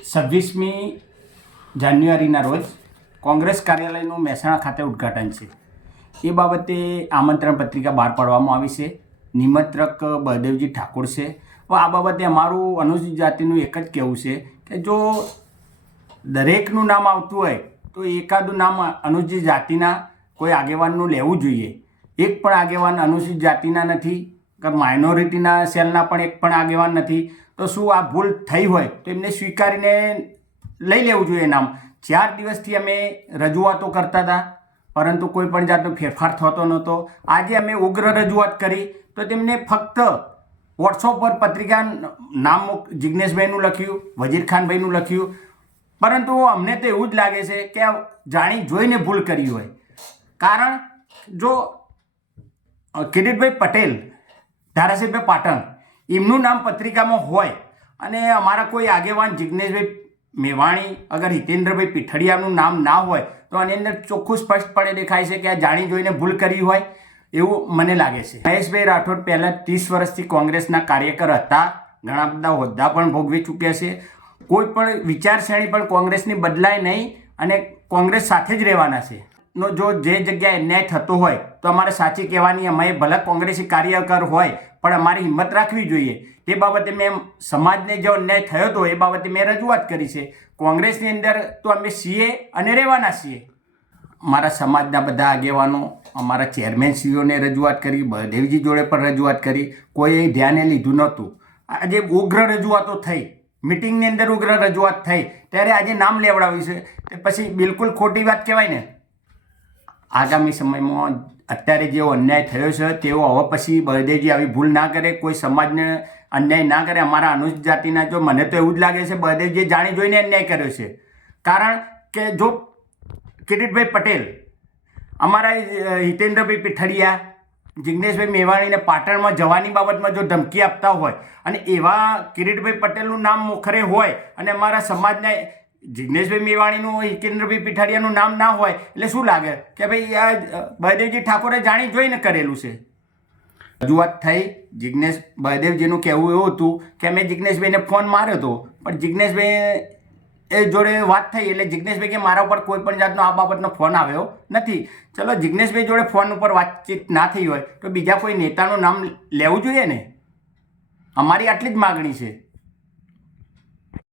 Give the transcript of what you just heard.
છવ્વીસમી જાન્યુઆરીના રોજ કોંગ્રેસ કાર્યાલયનું મહેસાણા ખાતે ઉદ્ઘાટન છે. એ બાબતે આમંત્રણ પત્રિકા બહાર પાડવામાં આવી છે. નિમંત્રક બળદેવજી ઠાકોર છે. આ બાબતે અમારું અનુસૂચિત જાતિનું એક જ કહેવું છે કે જો દરેકનું નામ આવતું હોય તો એકાદું નામ અનુસૂચિત જાતિના કોઈ આગેવાનનું લેવું જોઈએ. એક પણ આગેવાન અનુસૂચિત જાતિના નથી. કે માઇનોરિટીના સેલના પણ એક પણ આગેવાન નથી. તો શું આ ભૂલ થઈ હોય તો એમને સ્વીકારીને લઈ લેવું જોઈએ નામ ચાર દિવસથી અમે રજૂઆતો કરતા હતા, પરંતુ કોઈ પણ જાતનો ફેરફાર થતો નહોતો. આજે અમે ઉગ્ર રજૂઆત કરી તો તેમને ફક્ત વોટ્સઅપ પર પત્રિકા નામ જિજ્ઞેશભાઈનું લખ્યું, વજીરખાનભાઈનું લખ્યું. પરંતુ અમને તો એવું જ લાગે છે કે જાણી જોઈને ભૂલ કરી હોય. કારણ જો કિરીટભાઈ પટેલ ધારાસભ્ય પાટણ. એમનું નામ પત્રિકામાં હોય અને અમારા કોઈ આગેવાન જિજ્ઞેશભાઈ મેવાણી, અગર હિતેન્દ્રભાઈ પીઠડિયાનું નામ ના હોય, તો આની અંદર ચોખ્ખું સ્પષ્ટપણે દેખાય છે કે આ જાણી જોઈને ભૂલ કરી હોય એવું મને લાગે છે. મહેશભાઈ રાઠોડ પહેલાં ત્રીસ વર્ષથી કોંગ્રેસના કાર્યકર હતા. ઘણા બધા હોદ્દા પણ ભોગવી ચૂક્યા છે. કોઈ પણ વિચારસરણી પણ કોંગ્રેસની બદલાય નહીં અને કોંગ્રેસ સાથે જ રહેવાના છે. નો જો જે જગ્યાએ ન્યાય થતો હોય, તો અમારે સાચી કહેવાની અમે ભલે કોંગ્રેસી કાર્યકર હોય, પણ અમારી હિંમત રાખવી જોઈએ. તે બાબતે મેં સમાજને જો અન્યાય થયો હતો એ બાબતે મેં રજૂઆત કરી છે. કોંગ્રેસની અંદર તો અમે સીએ અને રહેવાના છીએ. મારા સમાજના બધા આગેવાનો, અમારા ચેરમેન સીઓને રજૂઆત કરી, બળદેવજી જોડે પણ રજૂઆત કરી. કોઈએ ધ્યાને લીધું નહોતું. આજે ઉગ્ર રજૂઆતો થઈ. મિટિંગની અંદર ઉગ્ર રજૂઆત થઈ. ત્યારે આજે નામ લેવડાવ્યું છે. તે પછી બિલકુલ ખોટી વાત કહેવાય ને. આગામી સમયમાં અત્યારે જેવો અન્યાય થયો છે, તેવો હવે પછી બળદેવજી આવી ભૂલ ના કરે, કોઈ સમાજને અન્યાય ના કરે. અમારા અનુસૂચિત જાતિના જો મને તો એવું જ લાગે છે, બળદેવજીએ જાણી જોઈને અન્યાય કર્યો છે. કારણ કે જો કિરીટભાઈ પટેલ, અમારા હિતેન્દ્રભાઈ પીઠડિયા, જિગ્નેશભાઈ મેવાણીને પાટણમાં જવાની બાબતમાં જો ધમકી આપતા હોય અને એવા કિરીટભાઈ પટેલનું નામ મોખરે હોય અને અમારા સમાજના જિજ્ઞેશભાઈ મેવાણીનું હિતેન્દ્રભાઈ પીઠડિયાનું નામ ના હોય, એટલે શું લાગે? કે ભાઈ આ બળદેવજી ઠાકોરે જાણી જોઈને કરેલું છે. રજૂઆત થઈ, જિજ્ઞેશ બળદેવજીનું કહેવું એવું હતું કે મેં જિજ્ઞેશભાઈને ફોન માર્યો હતો પણ જિજ્ઞેશભાઈ એ જોડે વાત થઈ, એટલે જિજ્ઞેશભાઈ કે મારા ઉપર કોઈ પણ જાતનો આ બાબતનો ફોન આવ્યો નથી. ચલો, જિજ્ઞેશભાઈ જોડે ફોન ઉપર વાતચીત ના થઈ હોય, તો બીજા કોઈ નેતાનું નામ લેવું જોઈએ ને? અમારી આટલી જ માગણી છે.